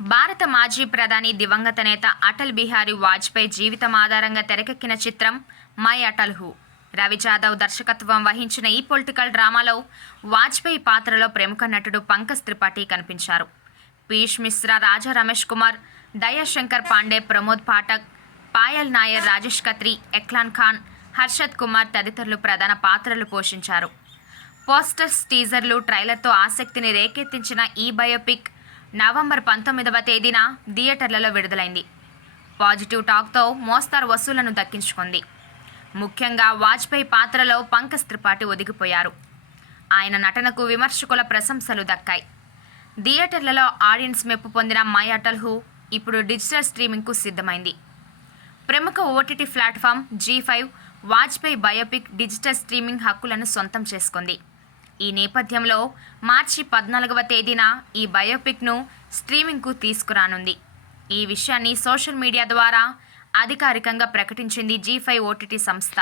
భారత మాజీ ప్రధాని దివంగత నేత అటల్ బిహారీ వాజ్పేయి జీవితం ఆధారంగా తెరకెక్కిన చిత్రం మై అటల్ హూ. రవి జాదవ్ దర్శకత్వం వహించిన ఈ పొలిటికల్ డ్రామాలో వాజ్పేయి పాత్రలో ప్రముఖ నటుడు పంకజ్ త్రిపాఠి కనిపించారు. పీయూష్ మిశ్రా రాజా రమేష్ కుమార్ దయాశంకర్ పాండే ప్రమోద్ పాఠక్ పాయల్ నాయర్ రాజేష్ ఖత్రి ఎక్లాన్ ఖాన్ హర్షద్ కుమార్ తదితరులు ప్రధాన పాత్రలు పోషించారు. పోస్టర్స్ టీజర్లు ట్రైలర్తో ఆసక్తిని రేకెత్తించిన ఈ బయోపిక్ నవంబర్ పంతొమ్మిదవ తేదీన థియేటర్లలో విడుదలైంది. పాజిటివ్ టాక్తో మోస్తారు వసూలను దక్కించుకుంది. ముఖ్యంగా వాజ్పేయి పాత్రలో పంకజ్ త్రిపాఠి ఒదిగిపోయారు. ఆయన నటనకు విమర్శకుల ప్రశంసలు దక్కాయి. థియేటర్లలో ఆడియన్స్ మెప్పు పొందిన మై అటల్ హూ ఇప్పుడు డిజిటల్ స్ట్రీమింగ్కు సిద్ధమైంది. ప్రముఖ OTT platform Zee five Vajpayee biopic digital streaming హక్కులను సొంతం చేసుకుంది. ఈ నేపథ్యంలో మార్చి పద్నాలుగవ తేదీన ఈ బయోపిక్ను స్ట్రీమింగ్కు తీసుకురానుంది. ఈ విషయాన్ని సోషల్ మీడియా ద్వారా అధికారికంగా ప్రకటించింది జీ ఫైవ్ ఓటీటీ సంస్థ.